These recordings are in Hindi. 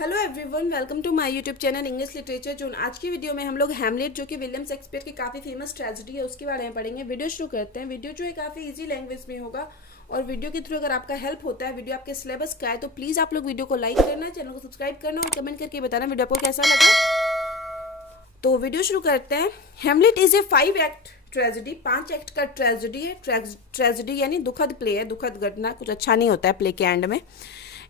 Hello everyone, welcome to my YouTube channel English Literature Zone. आज की वीडियो में हम लोग हैमलेट जो कि विलियम शेक्सपियर की काफ़ी फेमस ट्रेजेडी है उसके बारे में पढ़ेंगे। वीडियो शुरू करते हैं। वीडियो जो है काफ़ी इजी लैंग्वेज में होगा और वीडियो के थ्रू अगर आपका हेल्प होता है, वीडियो आपके सिलेबस का है, तो प्लीज़ आप लोग वीडियो को लाइक करना, चैनल को सब्सक्राइब करना और कमेंट करके बताना वीडियो आपको कैसा लगा। तो वीडियो शुरू करते हैं। Hamlet is A 5 act tragedy, 5 act का ट्रेजेडी है। ट्रेजेडी यानी दुखद प्ले है, दुखद घटना, कुछ अच्छा नहीं होता है प्ले के एंड में।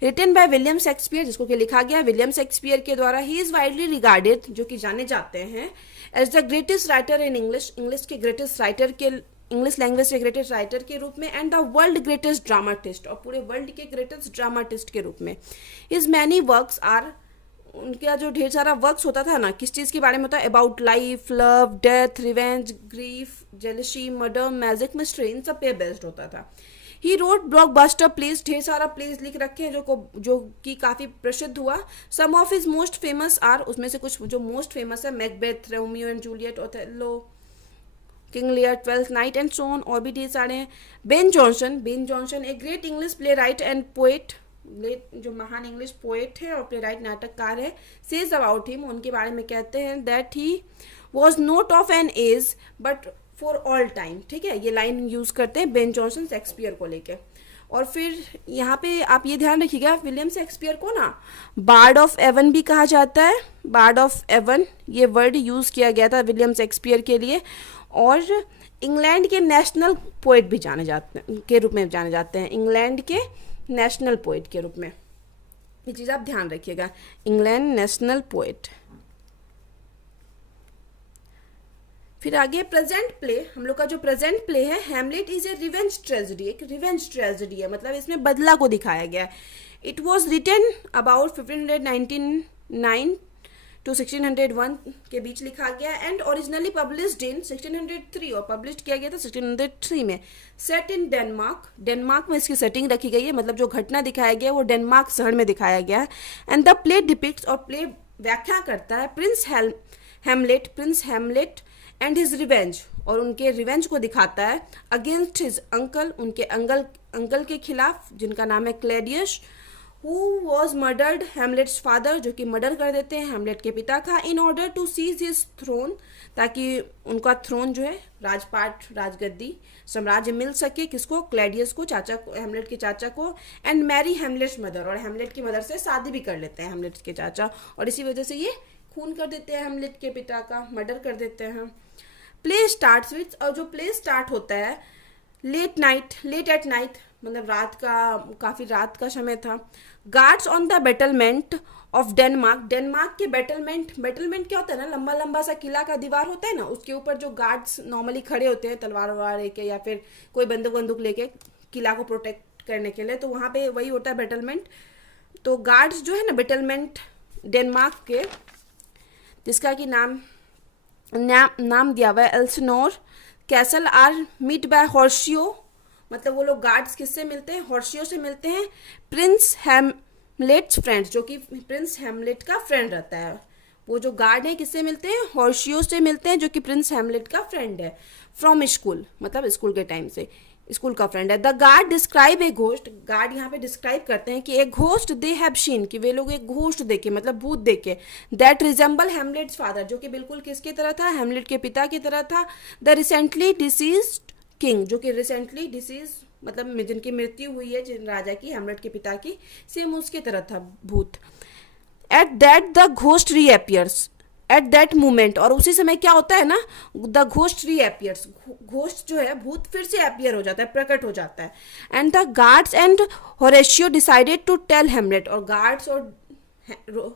रिटन बाय विलियम शेक्सपियर, जिसको कि लिखा गया विलियम शेक्सपियर के द्वारा। ही इज वाइडली रिगार्डेड, जो कि जाने जाते हैं as the greatest writer in English, English के ग्रेटेस्ट राइटर के, इंग्लिश लैंग्वेज के ग्रेटेस्ट राइटर के रूप में, and the world greatest dramatist, और पूरे वर्ल्ड के ग्रेटेस्ट ड्रामाटिस्ट के रूप में। हिज मैनी वर्क्स आर, उनका जो ढेर सारा वर्क्स होता था ना, किस चीज़ के बारे में होता है, about life, love, death, revenge, grief, jealousy, murder, magic, mystery, इन सब पे बेस्ड होता था। ही रोड ब्लॉकबस्टर प्लेस, ढेर सारा प्लेस लिख रखे हैं जो कि काफ़ी प्रसिद्ध हुआ। Some of his most famous are, उसमें से कुछ जो मोस्ट फेमस है, Macbeth, Romeo and Juliet, Othello, King Lear, Twelfth Night and so on, और भी ढेर सारे हैं। Ben Jonson a great English playwright and poet, जो महान इंग्लिश पोएट है और प्ले राइट नाटककार है। सेज अबाउट हिम, उनके बारे में कहते हैं that he was not of an age but for all time. ठीक है, ये लाइन यूज करते हैं बेन जॉनसन शेक्सपियर को लेके। और फिर यहाँ पे आप ये ध्यान रखिएगा, विलियम शेक्सपियर को ना बार्ड ऑफ एवन भी कहा जाता है। बार्ड ऑफ एवन, ये वर्ड यूज किया गया था विलियम शेक्सपियर के लिए। और इंग्लैंड के नेशनल पोएट भी जाने जाते हैं, के रूप में जाने जाते हैं, इंग्लैंड के नेशनल पोएट के रूप में। ये चीज़ आप ध्यान रखिएगा, इंग्लैंड नेशनल पोएट। फिर आगे प्रेजेंट प्ले, हम लोग का जो प्रेजेंट प्ले है, Hamlet is a revenge tragedy, एक रिवेंज ट्रेजेडी है, मतलब इसमें बदला को दिखाया गया है। It was written about 1599 to 1601 के बीच लिखा गया, एंड ओरिजिनली पब्लिश्ड इन 1603, और पब्लिश किया गया था 1603 में। सेट इन डेनमार्क, डेनमार्क में इसकी सेटिंग रखी गई है, मतलब जो घटना दिखाया गया है वो डेनमार्क शहर में दिखाया गया है। एंड द प्ले डिपिक्ट्स, और प्ले व्याख्या करता है prince Hamlet and his revenge, और उनके रिवेंज को दिखाता है अगेंस्ट हिज अंकल, उनके अंकल के खिलाफ, जिनका नाम है Claudius, who was murdered Hamlet's father, जो कि मर्डर कर देते हैं हैमलेट के पिता का, in order to seize his throne, ताकि उनका थ्रोन जो है, राजपाट, राजगद्दी, साम्राज्य मिल सके किसको, क्लेडियस को, चाचा को, हैमलेट के चाचा को, एंड मैरी हैमलेट्स मदर, और हैमलेट की मदर से शादी भी कर लेते हैं हैमलेट के चाचा, और इसी वजह से ये खून कर देते हैं हैमलेट के पिता का, मर्डर कर देते हैं। प्ले स्टार्ट्स विथ, और जो प्ले स्टार्ट होता है लेट एट नाइट, मतलब रात का, काफ़ी रात का समय था। Guards on the battlement of Denmark, Denmark के बैटलमेंट क्या होता है ना, लंबा लंबा सा किला का दीवार होता है ना, उसके ऊपर जो गार्ड्स नॉर्मली खड़े होते हैं तलवार वलवार लेके, या फिर कोई बंदूक लेके किला को प्रोटेक्ट करने के लिए, तो वहाँ पे वही होता है बैटलमेंट। तो गार्ड्स जो है ना बैटलमेंट डेनमार्क के, जिसका कि नाम दिया हुआ है एल्सनोर कैसल, आर मीट बाय हॉर्सियो, मतलब वो लोग गार्ड्स किससे मिलते हैं, हॉर्सियो से मिलते हैं, प्रिंस हैमलेट्स फ्रेंड, जो कि प्रिंस हैमलेट का फ्रेंड रहता है। वो जो गार्ड है किससे मिलते हैं, हॉर्सियो से मिलते हैं, जो कि प्रिंस हैमलेट का फ्रेंड है। फ्रॉम स्कूल, मतलब स्कूल के टाइम से स्कूल का फ्रेंड है। The guard describe a ghost, guard यहाँ पे डिस्क्राइब करते हैं कि एक घोस्ट दे हैव सीन, कि वे लोग एक घोस्ट देखे, मतलब भूत देखे, दैट रिजेंबल हैमलेट्स फादर, जो कि बिल्कुल किसकी तरह था, हैमलेट के पिता की तरह था। द रिसेंटली डिसीज्ड किंग, जो कि रिसेंटली डिसीज, मतलब जिनकी मृत्यु हुई है, जिन राजा की, हैमलेट के पिता की, सेम उसकी तरह था भूत। At that the ghost reappears, at that moment, और उसी समय क्या होता है ना, द घोस्ट रीअपियर्स, घोस्ट जो है भूत फिर से अपियर हो जाता है, प्रकट हो जाता है। And the guards and Horatio decided to tell Hamlet, और गार्ड्स और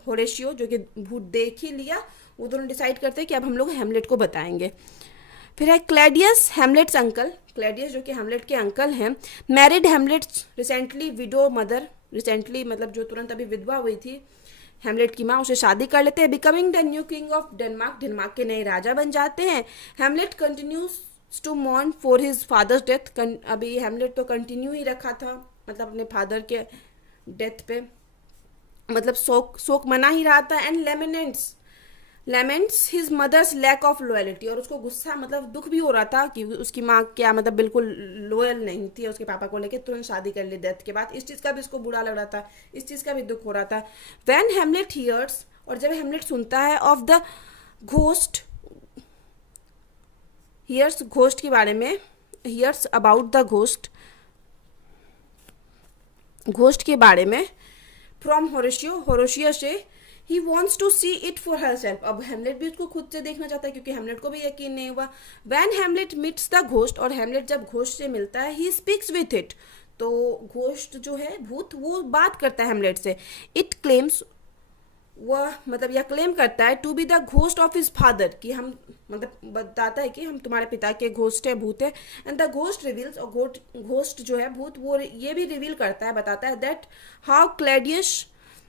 होरेशियो, जो कि भूत देख ही लिया, वो दोनों डिसाइड करते हैं कि अब हम लोग हैमलेट को बताएंगे। फिर है क्लेडियस, हैमलेट्स अंकल, क्लेडियस जो कि हैमलेट के अंकल हैं, married Hamlet's recently window mother, recently मतलब जो तुरंत अभी विधवा हुई थी हैमलेट की माँ, उसे शादी कर लेते हैं। Becoming the new king of Denmark, Denmark के नए राजा बन जाते हैं। Hamlet continues to mourn for his father's death, अभी हैमलेट तो कंटिन्यू ही रखा था, मतलब अपने फादर के डेथ पे, मतलब शोक मना ही रहा था। And laments, laments his mother's lack of loyalty, और उसको गुस्सा मतलब दुख भी हो रहा था कि उसकी माँ क्या मतलब बिल्कुल लॉयल नहीं थी उसके पापा को लेके, तुरंत शादी कर ली डेथ के बाद। इस चीज़ का भी उसको बुरा लग रहा था, इस चीज़ का भी दुख हो रहा था। वैन हेमलेट हियर्स, और जब हेमलेट सुनता है of the ghost, hears ghost के बारे में, hears about the ghost, ghost के बारे में, फ्रॉम होरेशियो, होरेशियो से, he wants to see it for herself. अब हेमलेट भी उसको खुद से देखना चाहता है क्योंकि हेमलेट को भी यकीन नहीं हुआ। When Hamlet meets the ghost, और हेमलेट जब घोस्ट से मिलता है, ही स्पीक्स विथ इट, तो घोस्ट जो है भूत वो बात करता है हेमलेट से। इट क्लेम्स, वह मतलब यह क्लेम करता है to be the ghost of his father, कि हम मतलब बताता है कि हम तुम्हारे पिता के घोस्ट है, भूत है। एंड द घोस्ट रिवील्स, और घोस्ट जो है भूत वो ये भी रिवील करता है, बताता है that how Claudius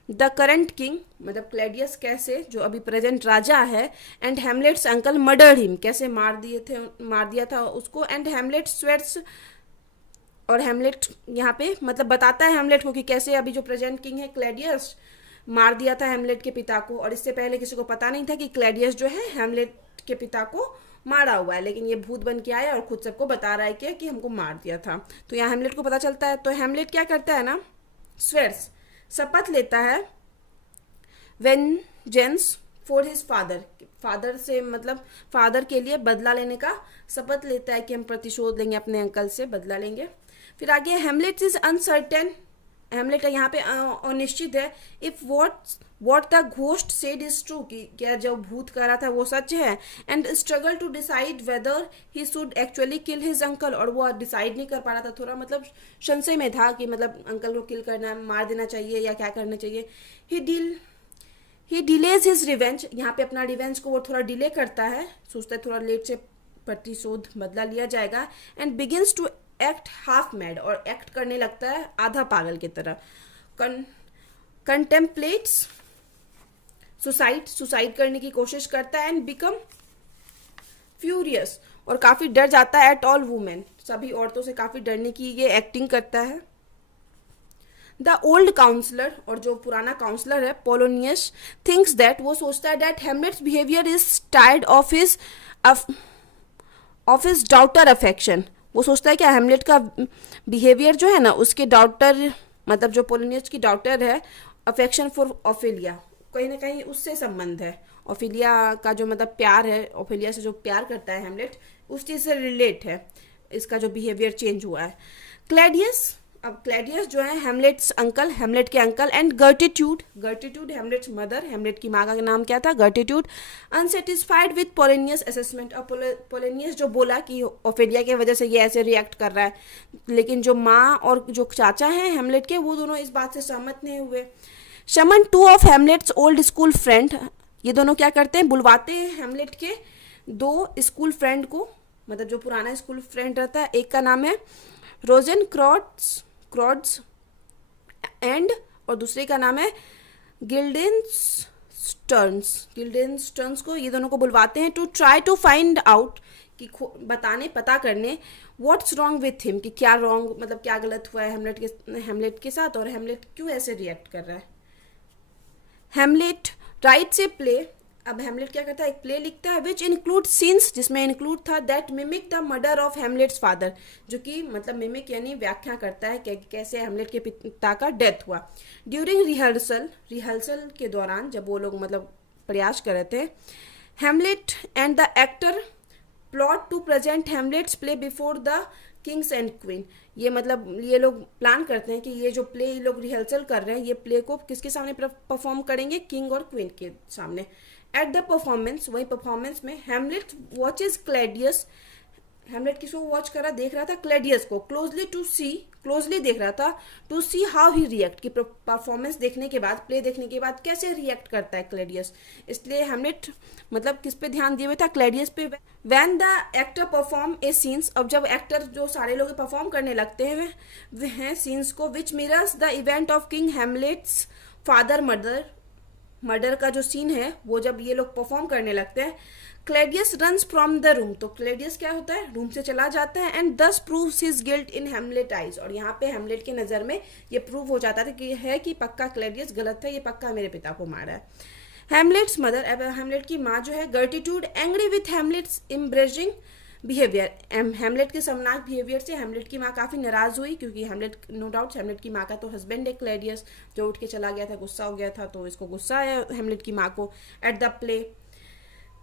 the current king, मतलब क्लेडियस कैसे जो अभी प्रेजेंट राजा है, and Hamlet's uncle murdered him, कैसे मार दिया था उसको। एंड हेमलेट स्वेट्स, और हेमलेट यहाँ पे मतलब बताता है हेमलेट को कि कैसे अभी जो प्रेजेंट किंग है क्लेडियस मार दिया था हेमलेट के पिता को, और इससे पहले किसी को पता नहीं था कि क्लेडियस जो है हेमलेट के पिता को मारा हुआ है, लेकिन ये भूत बन के आया और खुद सबको बता रहा है कि हमको मार दिया था। तो यहाँ हेमलेट को पता चलता है, तो हेमलेट क्या करता है ना, स्वेट्स शपथ लेता है, vengeance for his father, father से मतलब फादर के लिए बदला लेने का शपथ लेता है कि हम प्रतिशोध लेंगे, अपने अंकल से बदला लेंगे। फिर आगे हेमलेट इज अनसर्टेन, हेमलेट यहाँ पे अनिश्चित है, if what the ghost said is true, कि क्या जो भूत कह रहा था वो सच है। And struggle to decide whether he should actually kill his uncle, और वो डिसाइड नहीं कर पा रहा था, थोड़ा मतलब संशय में था कि मतलब अंकल को किल करना, मार देना चाहिए या क्या करना चाहिए। ही डिलेज हिज रिवेंज, यहाँ पे अपना रिवेंज को वो थोड़ा डिले करता है, सोचता है थोड़ा लेट से प्रतिशोध बदला लिया जाएगा। And begins to act half mad, और एक्ट करने लगता है आधा पागल की तरह। कंटेम्पलेट्स सुसाइड करने की कोशिश करता है। एंड बिकम फ्यूरियस, और काफी डर जाता है एट ऑल वुमेन, सभी औरतों से काफी डरने की ये एक्टिंग करता है। द ओल्ड काउंसलर, और जो पुराना काउंसलर है पोलोनियस, थिंक्स दैट, वो सोचता है that Hamlet's behaviour is tired of his daughter affection, वो सोचता है कि हेमलेट का बिहेवियर जो है ना, उसके डाउटर मतलब जो पोलोनियस की डाउटर है, अफेक्शन फॉर ओफेलिया, कहीं ना कहीं उससे संबंध है, ओफेलिया का जो मतलब प्यार है, ओफेलिया से जो प्यार करता है हेमलेट, उस चीज़ से रिलेट है इसका जो बिहेवियर चेंज हुआ है। क्लेडियस, अब क्लेडियस जो है हेमलेट्स अंकल, हेमलेट के अंकल। एंड गर्टिट्यूड, गर्टिट्यूड हेमलेट्स मदर, हेमलेट की माँ का नाम क्या था, गर्टिट्यूड, अनसेटिस्फाइड विथ पोलेनियस असेसमेंट, और पोलेनियस जो बोला कि ओफेलिया की वजह से ये ऐसे रिएक्ट कर रहा है, लेकिन जो माँ और जो चाचा हैं हेमलेट के, वो दोनों इस बात से सहमत नहीं हुए। Someone two of Hamlet's old school friend, ये दोनों क्या करते हैं, बुलवाते हैं हेमलेट के दो स्कूल फ्रेंड को, मतलब जो पुराना स्कूल फ्रेंड रहता है, एक का नाम है रोजन क्रॉड्स एंड, और दूसरे का नाम है गिल्डेन स्टर्न्स को, ये दोनों को बुलवाते हैं to try to find out, कि पता करने व्हाट्स रॉन्ग विथ हिम, कि क्या रॉन्ग मतलब क्या गलत हुआ है हेमलेट के साथ, और हेमलेट क्यों ऐसे रिएक्ट कर रहा है। हेमलेट राइट्स ए प्ले, अब हेमलेट क्या करता है, एक प्ले लिखता है विच इंक्लूड सीन्स, जिसमें इंक्लूड था that mimic the murder of Hamlet's father, जो कि मतलब मिमिक यानी व्याख्या करता है कि कैसे हेमलेट के पिता का डेथ हुआ। ड्यूरिंग रिहर्सल के दौरान जब वो लोग मतलब प्रयास कर रहे थे, Hamlet and the actor plot to present Hamlet's play before the king's and queen, ये मतलब ये लोग प्लान करते हैं कि ये जो प्ले ये लोग रिहर्सल कर रहे हैं, ये प्ले को किसके सामने परफॉर्म करेंगे, किंग और क्वीन के सामने। एट द परफॉर्मेंस, वही परफॉर्मेंस में हेमलेट वॉचेस क्लेडियस, हेमलेट किसको वॉच कर रहा, देख रहा था क्लेडियस को, क्लोजली देख रहा था to see how he react, कि परफॉर्मेंस देखने के बाद, प्ले देखने के बाद कैसे रिएक्ट करता है क्लेडियस, इसलिए हेमलेट मतलब किस पे ध्यान दिए हुए था, क्लेडियस पे। When the actor perform a scenes, अब जब एक्टर जो सारे लोग परफॉर्म करने लगते हैं वे हैं सीन्स को, which mirrors the event of king Hamlet's father murder का जो सीन है, वो जब ये लोग परफॉर्म करने लगते हैं, क्लेडियस रन्स फ्रॉम द रूम, तो क्लेडियस क्या होता है, रूम से चला जाता है। एंड दस प्रूव्स हिज गिल्ट इन हेमलेट आइज, और यहाँ पे हेमलेट के नज़र में ये प्रूव हो जाता था कि है कि पक्का क्लेडियस गलत है, ये पक्का मेरे पिता को मारा है। हेमलेट्स मदर, अब हेमलेट की माँ जो है, गर्टिट्यूड एंग्री विथ हेमलेट्स एम्ब्रेजिंग बिहेवियर, हेमलेट के शर्मनाक बिहेवियर से हेमलेट की माँ काफ़ी नाराज़ हुई, क्योंकि हेमलेट, नो डाउट हेमलेट की माँ का तो हस्बैंड है क्लेडियस, जो उठ के चला गया था, गुस्सा हो गया था, तो इसको गुस्सा आया हेमलेट की माँ को at the play.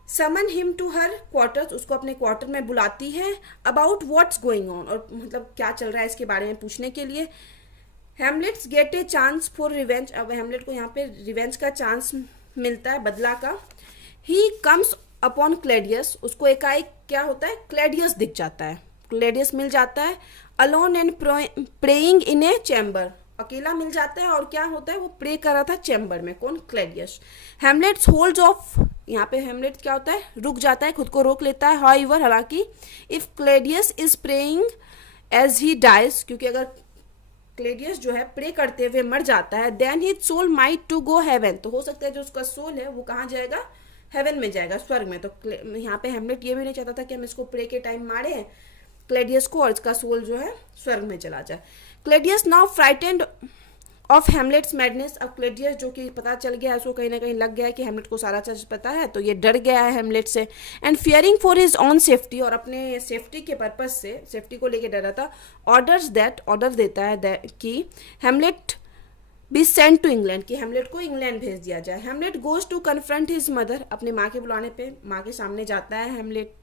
Summon him to her quarters, उसको अपने क्वार्टर में बुलाती है, अबाउट व्हाट्स गोइंग ऑन, और मतलब क्या चल रहा है इसके बारे में पूछने के लिए। Hamlet's gate a chance for revenge, अब हेमलेट को यहाँ पे रिवेंज का चांस मिलता है, बदला का। ही कम्स अपॉन क्लेडियस, उसको एकाएक क्या होता है, क्लेडियस दिख जाता है, क्लेडियस मिल जाता है। Alone and praying in A chamber, अकेला मिल जाता है, और क्या होता है, वो प्रे कर रहा था चैम्बर में, कौन, क्लेडियस। हेमलेट्स होल्ड्स ऑफ, यहाँ पे हेमलेट क्या होता है, रुक जाता है, खुद को रोक लेता है। हाउएवर, हालांकि if Claudius is praying as he dies, क्योंकि अगर क्लेडियस जो है प्रे करते हुए मर जाता है, then his soul might to go heaven, तो हो सकता है जो उसका सोल है वो कहाँ जाएगा, हेवन में जाएगा, स्वर्ग में। तो यहाँ पे हेमलेट ये भी नहीं चाहता था कि हम इसको प्रे के टाइम मारे क्लेडियस को, और इसका सोल जो है स्वर्ग में चला जाए। Claudius now frightened of Hamlet's madness, अब क्लेडियस जो कि पता चल गया है, उसको कहीं ना कहीं लग गया है कि हेमलेट को सारा चीज पता है, तो ये डर गया है हेमलेट से। And fearing for his on safety, और अपने सेफ्टी के पर्पज से, सेफ्टी को लेकर डरा था, ऑर्डर्स दैट, ऑर्डर देता है कि Hamlet be sent to England, कि हेमलेट को इंग्लैंड भेज दिया जाए। Hamlet goes to confront his mother, अपने माँ के बुलाने पे माँ के सामने जाता है Hamlet.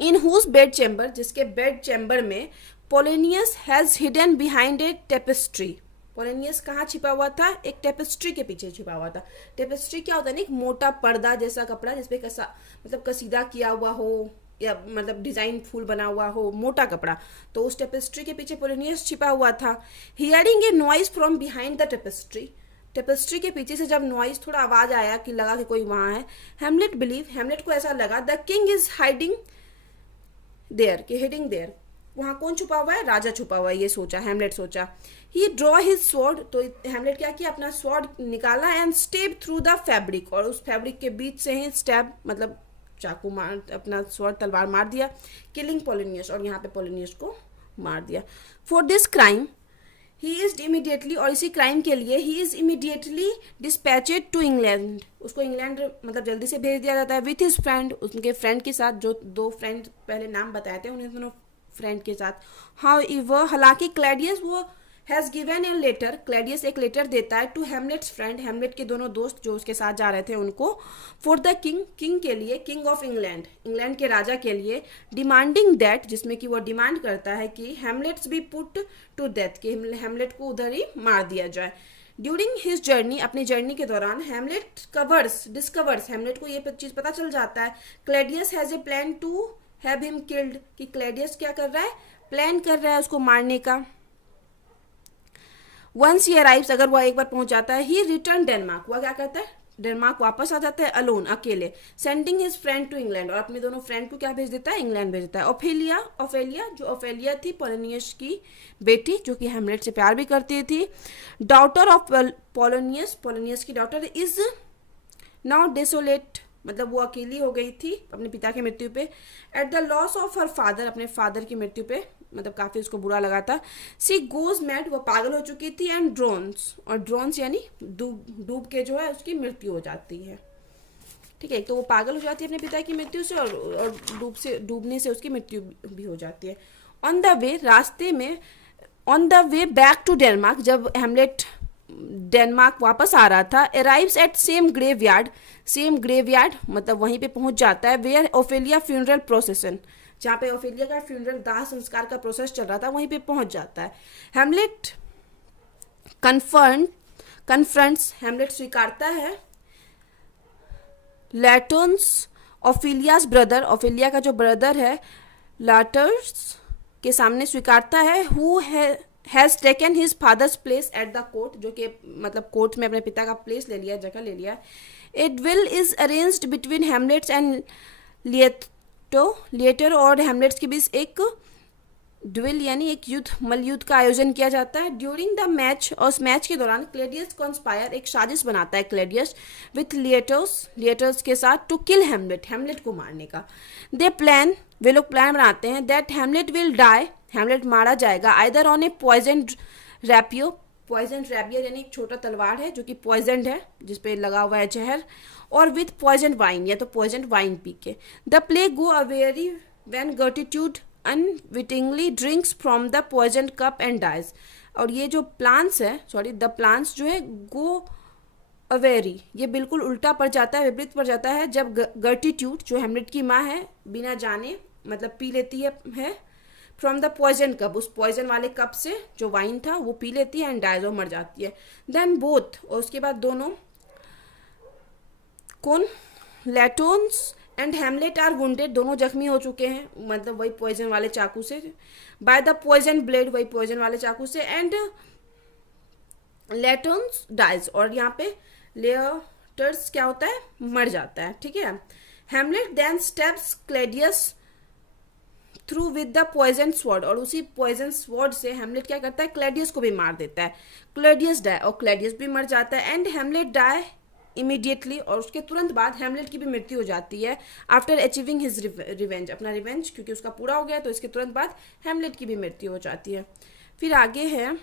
In whose bed chamber, जिसके बेड चैम्बर में Polonius has hidden behind a tapestry, Polonius कहाँ छिपा हुआ था, एक टेपेस्ट्री के पीछे छिपा हुआ था। टेपेस्ट्री क्या होता है ना, एक मोटा पर्दा जैसा कपड़ा जिसपे मतलब कसीदा किया हुआ हो, या मतलब डिजाइन फूल बना हुआ हो, मोटा कपड़ा, तो उस टेपेस्ट्री के पीछे पोलिनियस छिपा हुआ था। Hearing A noise from behind the tapestry, tapestry के पीछे से जब नॉइज, थोड़ा आवाज आया कि लगा कि कोई वहां है, हेमलेट बिलीव, हेमलेट को ऐसा लगा, the king is hiding there, कि हिडिंग देयर, वहां कौन छुपा हुआ है, राजा छुपा हुआ है, ये सोचा, हेमलेट सोचा। ही ड्रॉ हिज स्वॉर्ड, तो हेमलेट क्या किया, अपना स्वॉर्ड निकाला, and step through the fabric, और उस फैब्रिक के बीच से ही स्टैब, मतलब चाकू मार, अपना स्वॉर्ड तलवार मार दिया, किलिंग पोलिनियस, और यहाँ पे पोलिनियस को मार दिया। For this crime he is immediately, और इसी क्राइम के लिए he is immediately dispatched to England, उसको इंग्लैंड मतलब जल्दी से भेज दिया जाता है, विथ हिज फ्रेंड, उनके फ्रेंड के साथ, जो दो फ्रेंड पहले नाम बताए थे उन्हें, दोनों फ्रेंड के साथ। हाउएवर, हालांकि क्लेडियस वो हैज गिवन ए लेटर, क्लेडियस एक लेटर देता है टू हेमलेट्स फ्रेंड, हेमलेट के दोनों दोस्त जो उसके साथ जा रहे थे उनको, फॉर द किंग, किंग के लिए, किंग ऑफ इंग्लैंड, इंग्लैंड के राजा के लिए, डिमांडिंग दैट, जिसमें कि वो डिमांड करता है कि Hamlet's be put to death, कि हेमलेट को उधर ही मार दिया जाए। ड्यूरिंग हिज जर्नी, अपनी जर्नी के दौरान, हेमलेट डिस्कवर्स, हेमलेट को ये चीज पता चल जाता है, Claudius has a plan to have him killed, कि क्लेडियस क्या कर रहा है, प्लान कर रहा है उसको मारने का। वंस ही अराइव्स, अगर वह एक बार पहुंच जाता है, ही रिटर्न डेनमार्क, वह क्या करता है, डेनमार्क वापस आ जाता है, अलोन, अकेले, sending his friend to England, और अपने दोनों फ्रेंड को क्या भेज देता है, इंग्लैंड भेज देता है। ओफेलिया, ओफेलिया जो ओफेलिया थी पोलिनियस की बेटी, जो कि हेमलेट से प्यार भी करती थी, डॉटर ऑफ पोलिनियस, पोलिनियस की डॉटर, इज नाउ डेसोलेट, मतलब वो अकेली हो गई थी अपने पिता की मृत्यु पे, at the loss of her father, अपने फादर की मृत्यु पे, मतलब काफी उसको बुरा लगा था। सी गोज मैड, वो पागल हो चुकी थी, एंड ड्रोन्स, और ड्रोन्स यानी डूब के जो है उसकी मृत्यु हो जाती है, ठीक है, तो वो पागल हो जाती है अपने पिता की मृत्यु से, और डूबने से उसकी मृत्यु भी हो जाती है। ऑन द वे, रास्ते में, on the way back to Denmark, जब हेमलेट डेनमार्क वापस आ रहा था, अराइव्स एट सेम ग्रेवयार्ड मतलब वहीं पे पहुंच जाता है, वेयर ओफेलिया फ्यूनरल प्रोसेसन, जहाँ पे ओफेलिया का फ्यूनरल दाह संस्कार का प्रोसेस चल रहा था, वहीं पे पहुंच जाता है। हेमलेट कन्फ्रंट्स, हेमलेट स्वीकारता है लैटर्न्स, ओफेलियाज ब्रदर, ओफेलिया का जो ब्रदर है, लैटर्स के सामने स्वीकारता है, who has taken his father's place at the court, जो कि मतलब कोर्ट में अपने पिता का प्लेस ले लिया, जगह ले लिया। A duel is arranged between Hamlet's and Laertes, और हेमलेट्स के बीच एक ड्विल यानी एक युद्ध, मल्लयुद्ध का आयोजन किया जाता है। ड्यूरिंग द मैच, और उस मैच के दौरान क्लेडियस कॉन्स्पायर, एक साजिश बनाता है क्लेडियस विथ लिएटर्स के साथ, टू किल हेमलेट को मारने का। वे लोग प्लान बनाते हैं that Hamlet will die, Hamlet मारा जाएगा, either on a poison rapier, poison rapier यानी एक छोटा तलवार है जो कि पॉइजन है, जिसपे लगा हुआ है जहर, और विथ पॉइजन वाइन, या तो पॉइजन वाइन पी के। The play go awry when गर्टिट्यूड unwittingly drinks from the poison cup and dies. और ये जो प्लांट्स है, सॉरी द प्लांट्स जो है गो अवेरी, ये बिल्कुल उल्टा पड़ जाता है, विपरीत पड़ जाता है जब गर्टिट्यूड जो हेमलेट की माँ है बिना जाने मतलब पी लेती है फ्रॉम द पॉइजन कप, उस पॉइजन वाले कप से जो वाइन था वो पी लेती है एंड डाइज, और मर जाती है। देन बोथ, और उसके बाद दोनों कौन, लेटोन्स एंड हेमलेट आर वुंडेड, दोनों जख्मी हो चुके हैं, मतलब वही पॉइजन वाले चाकू से, बाय द पॉइजन ब्लेड, वही पॉइजन वाले चाकू से, एंड लेटोन्स डाइज, और यहाँ पे लेटर्स क्या होता है, मर जाता है, ठीक है। Hamlet then stabs Claudius through with the poison sword, और उसी पॉइजन स्वॉर्ड से हेमलेट क्या करता है, क्लेडियस को भी मार देता है। क्लेडियस डाई, और क्लेडियस भी मर जाता है, एंड हेमलेट डाई इमीडिएटली, और उसके तुरंत बाद हेमलेट की भी मृत्यु हो जाती है आफ्टर अचीविंग हिज रिवेंज, अपना रिवेंज क्योंकि उसका पूरा हो गया, तो इसके तुरंत बाद हेमलेट की भी मृत्यु हो जाती है। फिर आगे है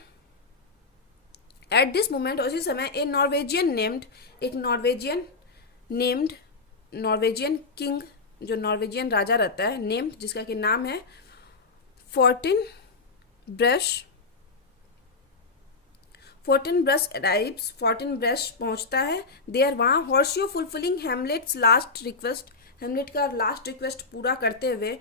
एट दिस मोमेंट, उसी समय ए नॉर्वेजियन नेम्ड, एक नॉर्वेजियन किंग, जो नॉर्वेजियन राजा रहता है, नेम्ड जिसका कि नाम है फोर्टिनब्रश अराइव्स, फोर्टिनब्रश पहुंचता है देयर, वहाँ हॉर्सियो फुलफिलिंग हेमलेट्स लास्ट रिक्वेस्ट, हेमलेट का लास्ट रिक्वेस्ट पूरा करते हुए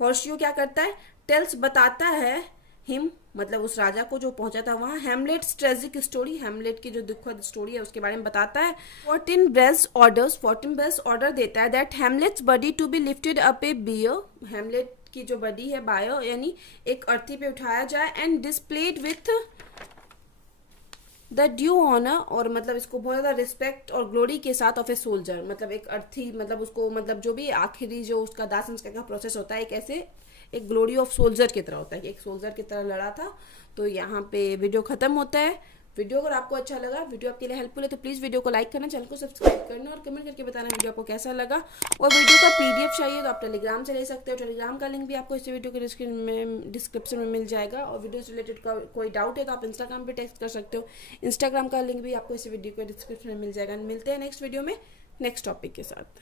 हॉर्सियो क्या करता है, टेल्स बताता है हिम, मतलब उस राजा को जो पहुंचा था वहाँ, हेमलेट्स ट्रेजिक स्टोरी, हेमलेट की जो दुखद स्टोरी है उसके बारे में बताता है। फोर्टिनब्रश ऑर्डर देता है that Hamlet's body to be lifted up a bier, Hamlet की जो बॉडी है बायो यानी एक अर्थी पे उठाया जाए, and displayed with the due honour, और मतलब इसको बहुत ज़्यादा रिस्पेक्ट और ग्लोरी के साथ ऑफ ए सोल्जर, मतलब एक अर्थी, मतलब उसको मतलब जो भी आखिरी जो उसका दाह संस्कार का प्रोसेस होता है एक ऐसे एक ग्लोरी ऑफ सोल्जर की तरह होता है कि एक सोल्जर की तरह लड़ा था। तो यहाँ पे वीडियो खत्म होता है। वीडियो अगर आपको अच्छा लगा, वीडियो आपके लिए हेल्पफुल है, तो प्लीज़ वीडियो को लाइक करना, चैनल को सब्सक्राइब करना और कमेंट करके बताना वीडियो आपको कैसा लगा। और वीडियो का PDF चाहिए तो आप टेलीग्राम से ले सकते हो, टेलीग्राम का लिंक भी आपको इस वीडियो के डिस्क्रिप्शन में मिल जाएगा। और वीडियो से रिलेटेड कोई डाउट है तो आप इंस्टाग्राम पे टेक्स्ट कर सकते हो, इंस्टाग्राम का लिंक भी आपको इस वीडियो के डिस्क्रिप्शन में मिल जाएगा। मिलते हैं नेक्स्ट वीडियो में नेक्स्ट टॉपिक के साथ।